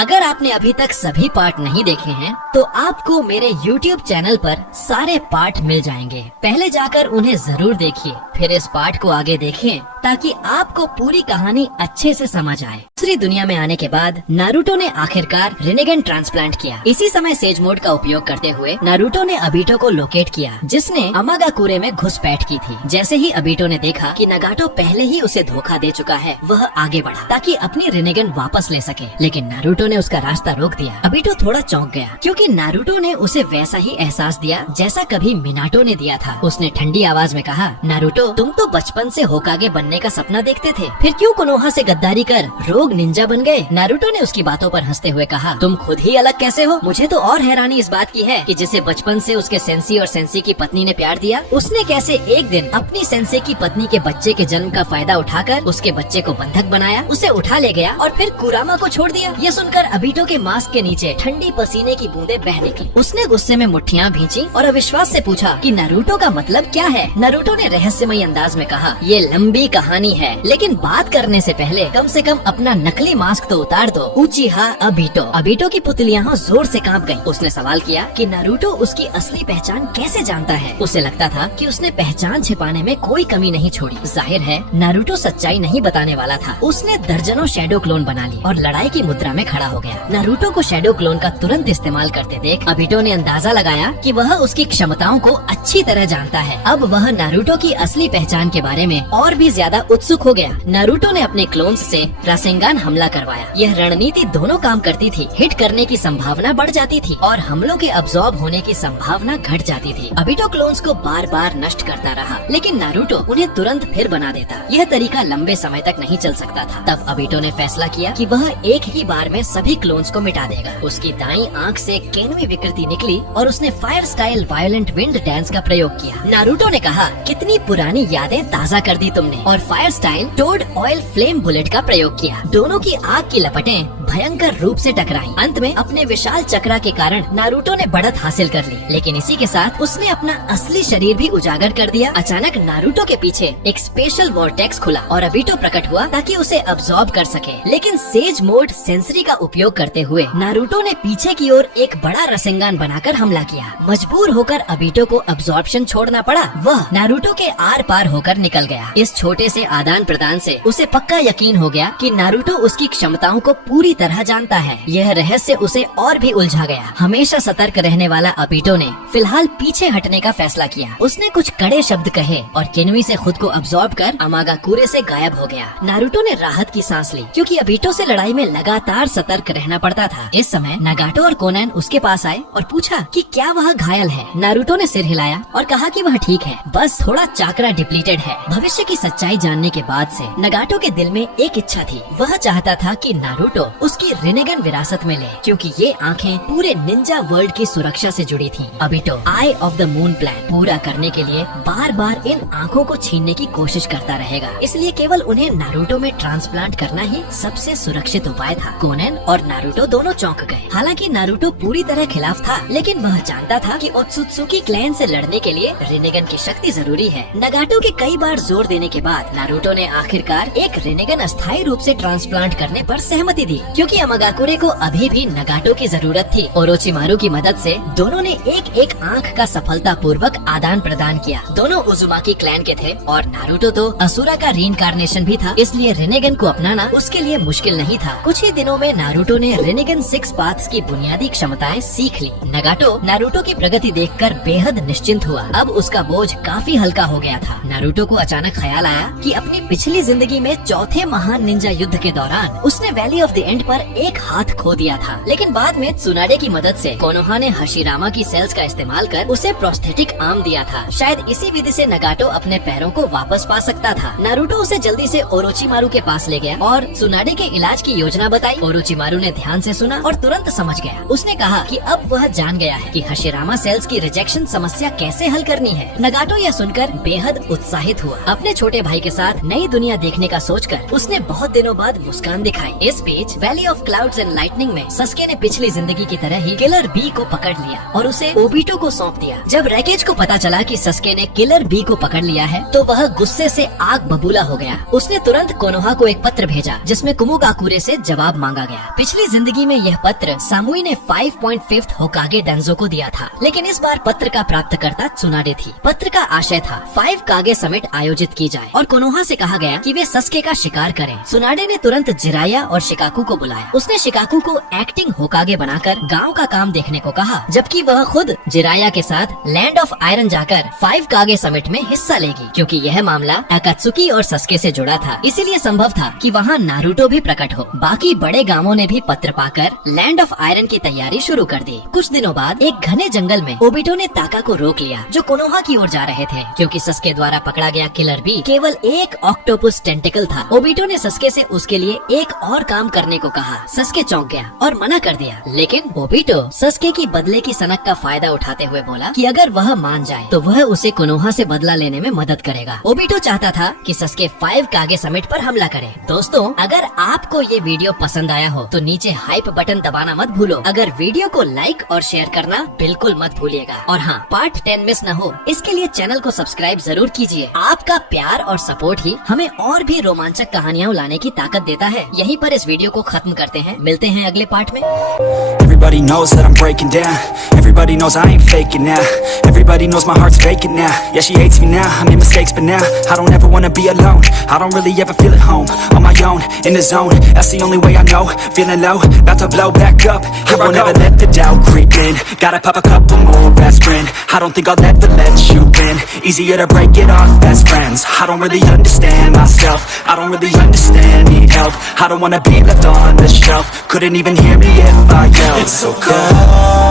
अगर आपने अभी तक सभी पार्ट नहीं देखे हैं तो आपको मेरे YouTube चैनल पर सारे पार्ट मिल जाएंगे। पहले जाकर उन्हें जरूर देखिए, फिर इस पार्ट को आगे देखें ताकि आपको पूरी कहानी अच्छे से समझ आए। दूसरी दुनिया में आने के बाद नारुतो ने आखिरकार रिनेगन ट्रांसप्लांट किया। इसी समय सेज मोड का उपयोग करते हुए नारुतो ने अबीटो को लोकेट किया, जिसने अमागाकुरे में घुसपैठ की थी। जैसे ही अबीटो ने देखा कि नगाटो पहले ही उसे धोखा दे चुका है, वह आगे बढ़ा ताकि अपनी रिनेगन वापस ले सके, लेकिन नारुतो ने उसका रास्ता रोक दिया। अबीटो थोड़ा चौंक गया क्योंकि नारुतो ने उसे वैसा ही एहसास दिया जैसा कभी मिनाटो ने दिया था। उसने ठंडी आवाज में कहा, नारुतो, तुम तो बचपन से होकागे बनने का सपना देखते थे, फिर क्यों कोनोहा से गद्दारी कर रोग निंजा बन गए? नारुतो ने उसकी बातों पर हंसते हुए कहा, तुम खुद ही अलग कैसे हो? मुझे तो और हैरानी इस बात की है कि जिसे बचपन से उसके सेंसी और सेंसी की पत्नी ने प्यार दिया, उसने कैसे एक दिन अपनी सेंसे की पत्नी के बच्चे के जन्म का फायदा उठाकर उसके बच्चे को बंधक बनाया, उसे उठा ले गया और फिर कुरामा को छोड़ दिया। ये सुनकर अबीटो के मास्क के नीचे ठंडी पसीने की बूंदें बह निकली। उसने गुस्से में मुट्ठियां भींची और अविश्वास से पूछा कि नारुतो का मतलब क्या है? नारुतो ने रहस्यमयी अंदाज में कहा, ये लंबी कहानी है, लेकिन बात करने से पहले कम से कम अपना नकली मास्क तो उतार दो। उचिहा अबीटो। अबीटो की पुतलियां जोर से कांप गईं। उसने सवाल किया कि नारुतो उसकी असली पहचान कैसे जानता है? उसे लगता था कि उसने पहचान छिपाने में कोई कमी नहीं छोड़ी। जाहिर है नारुतो सच्चाई नहीं बताने वाला था। उसने दर्जनों शैडो क्लोन बना लिए और लड़ाई की मुद्रा में खड़ा हो गया। नारुतो को शैडो क्लोन का तुरंत इस्तेमाल करते देख अबीटो ने अंदाजा लगाया कि वह उसकी क्षमताओं को अच्छी तरह जानता है। अब वह नारुतो की असली पहचान के बारे में और भी ज्यादा उत्सुक हो गया। नारुतो ने अपने क्लोन्स से रासेंगान हमला करवाया। यह रणनीति दोनों काम करती थी। हिट करने की संभावना बढ़ जाती थी और हमलों के अब्सॉर्ब होने की संभावना घट जाती थी। अबीटो क्लोन्स को बार बार नष्ट करता रहा, लेकिन नारुतो उन्हें तुरंत फिर बना देता। यह तरीका लंबे समय तक नहीं चल सकता था। तब अबीटो ने फैसला किया कि वह एक ही बार में सभी क्लोन्स को मिटा देगा। उसकी दाईं आंख से केनवी विकृति निकली और उसने fire style violent wind dance का प्रयोग किया। नारुतो ने कहा, कितनी पुरानी यादें ताज़ा कर दी तुमने, और fire style toad oil flame bullet का प्रयोग किया। दोनों की आग की लपटें भयंकर रूप से टकराईं। अंत में अपने विशाल चक्रा के कारण नारुतो ने बढ़त हासिल कर ली, लेकिन इसी के साथ उसने अपना असली शरीर भी उजागर कर दिया। अचानक नारुतो के पीछे एक स्पेशल वॉर्टेक्स खुला और अबीटो प्रकट हुआ ताकि उसे अब्सॉर्ब कर सके। लेकिन सेज मोड सेंसरी का उपयोग करते हुए नारुतो ने पीछे की ओर एक बड़ा रसेंगान बनाकर हमला किया। मजबूर होकर अबीटो को अब्सॉर्प्शन छोड़ना पड़ा। वह नारुतो के आर पार होकर निकल गया। इस छोटे से आदान प्रदान से उसे पक्का यकीन हो गया कि नारुतो उसकी क्षमताओं को पूरी तरह जानता है। यह रहस्य उसे और भी उलझा गया। हमेशा सतर्क रहने वाला अबीटो ने फिलहाल पीछे हटने का फैसला किया। उसने कुछ कड़े शब्द कहे और केनवी से खुद को अब्सॉर्ब कर अमागाकुरे से गायब हो गया। नारुतो ने राहत की सांस ली क्योंकि अबीटो से लड़ाई में लगातार सतर्क रहना पड़ता था। इस समय नगाटो और कोनैन उसके पास आए और पूछा कि क्या वह घायल है। नारुतो ने सिर हिलाया और कहा कि वह ठीक है, बस थोड़ा चाकरा डिप्लीटेड है। भविष्य की सच्चाई जानने के बाद से नगाटो के दिल में एक इच्छा थी। वह चाहता था कि नारुतो उसकी रिनेगन विरासत में ले, क्योंकि ये आंखें पूरे निंजा वर्ल्ड की सुरक्षा से जुड़ी थीं। अबीटो आई ऑफ द मून प्लान पूरा करने के लिए बार बार इन आंखों को छीनने की कोशिश करता रहेगा, इसलिए केवल उन्हें नारुतो में ट्रांसप्लांट करना ही सबसे सुरक्षित उपाय था। कोनैन और नारुतो दोनों चौंक गए। हालांकि नारुतो पूरी तरह खिलाफ था, लेकिन वह जानता था कि ओत्सुत्सुकी क्लैन से लड़ने के लिए रिनेगन की शक्ति जरूरी है। नगाटो के कई बार जोर देने के बाद नारुतो ने आखिरकार एक रिनेगन अस्थायी रूप से ट्रांसप्लांट करने पर सहमति दी, क्योंकि अमागाकुरे को अभी भी नगाटो की जरूरत थी। ओरोचिमारू की मदद से दोनों ने एक एक आंख का सफलतापूर्वक आदान प्रदान किया। दोनों उजुमाकी क्लैन के थे और नारुतो तो असुरा का रीइंकार्नेशन भी था, इसलिए रिनेगन को अपनाना उसके लिए मुश्किल नहीं था। कुछ ही दिनों में नारुतो ने रिनेगन 6 पाथ्स की बुनियादी क्षमताएं सीख ली। नगाटो नारुतो की प्रगति देखकर बेहद निश्चिंत हुआ। अब उसका बोझ काफी हल्का हो गया था। नारुतो को अचानक ख्याल आया कि अपनी पिछली जिंदगी में चौथे महान निंजा युद्ध के दौरान उसने वैली ऑफ द एंड पर एक हाथ खो दिया था, लेकिन बाद में त्सुनाडे की मदद से कोनोहा ने हशिरामा की सेल्स का इस्तेमाल कर उसे प्रोस्थेटिक आर्म दिया था। शायद इसी विधि से नगाटो अपने पैरों को वापस पा सकता था। नारुतो उसे जल्दी से ओरोचिमारू के पास ले गया और त्सुनाडे के इलाज की योजना बताई। ओरोचिमारू ने ध्यान से सुना और तुरंत समझ गया। उसने कहा कि अब वह जान गया है कि हशिरामा सेल्स की रिजेक्शन समस्या कैसे हल करनी है। नगाटो यह सुनकर बेहद उत्साहित हुआ। अपने छोटे भाई के साथ नई दुनिया देखने का सोचकर उसने बहुत दिनों बाद मुस्कान दिखाई। इस बीच valley valley of clouds and lightning में सस्के ने पिछली जिंदगी की तरह ही किलर बी को पकड़ लिया और उसे ओबिटो को सौंप दिया। जब रैकेज को पता चला कि सस्के ने किलर बी को पकड़ लिया है तो वह गुस्से से आग बबूला हो गया। उसने तुरंत कोनोहा को एक पत्र भेजा जिसमें कुमुगाकुरे से जवाब मांगा गया। पिछली जिंदगी में यह पत्र सामुई ने 5.5 होकागे डेंजो को दिया था, लेकिन इस बार पत्र का प्राप्तकर्ता त्सुनाडे थी। पत्र का आशय था 5 कागे समिट आयोजित की जाए और कोनोहा से कहा गया कि वे सस्के का शिकार करें। त्सुनाडे ने तुरंत जिराया और शिकाकू को बुलाया। उसने शिकाकू को एक्टिंग होकागे बनाकर गांव का काम देखने को कहा, जबकि वह खुद जिराया के साथ लैंड ऑफ आयरन जाकर 5 कागे समिट में हिस्सा लेगी। क्योंकि यह मामला अकात्सुकी और सस्के से जुड़ा था, इसीलिए संभव था कि वहाँ नारुतो भी प्रकट हो। बाकी बड़े गांवों ने भी पत्र पाकर लैंड ऑफ आयरन की तैयारी शुरू कर दी। कुछ दिनों बाद एक घने जंगल में ओबिटो ने ताका को रोक लिया जो कोनोहा की ओर जा रहे थे। क्योंकि सस्के द्वारा पकड़ा गया किलर बी केवल एक ऑक्टोपस टेंटिकल था। ओबिटो ने सस्के से उसके लिए एक और काम करने को कहा। सस्के चौंक गया और मना कर दिया, लेकिन ओबिटो सस्के की बदले की सनक का फायदा उठाते हुए बोला कि अगर वह मान जाए तो वह उसे कोनोहा से बदला लेने में मदद करेगा। ओबिटो चाहता था कि सस्के 5 कागे समिट पर हमला करे। दोस्तों, अगर आपको ये वीडियो पसंद आया हो तो नीचे हाइप बटन दबाना मत भूलो। अगर वीडियो को लाइक और शेयर करना बिल्कुल मत भूलिएगा। और हाँ, पार्ट 10 मिस न हो इसके लिए चैनल को सब्सक्राइब जरूर कीजिए। आपका प्यार और सपोर्ट ही हमें और भी रोमांचक कहानियाँ लाने की ताकत देता है। यहीं पर इस वीडियो को खत्म करते हैं। मिलते हैं अगले पार्ट में। Everybody knows that I'm breaking down. Everybody knows I ain't faking now. Everybody knows my heart's vacant now. Yeah, she hates me now, I made mistakes but now I don't ever wanna be alone. I don't really ever feel at home. On my own, in the zone, that's the only way I know. Feeling low, about to blow back up. Here I won't ever let the doubt creep in. Gotta pop a couple more aspirin. I don't think I'll ever let you in. Easier to break it off best friends. I don't really understand myself. I don't really understand, need help. I don't wanna be left on the shelf. Couldn't even hear me if I yelled. It's so cold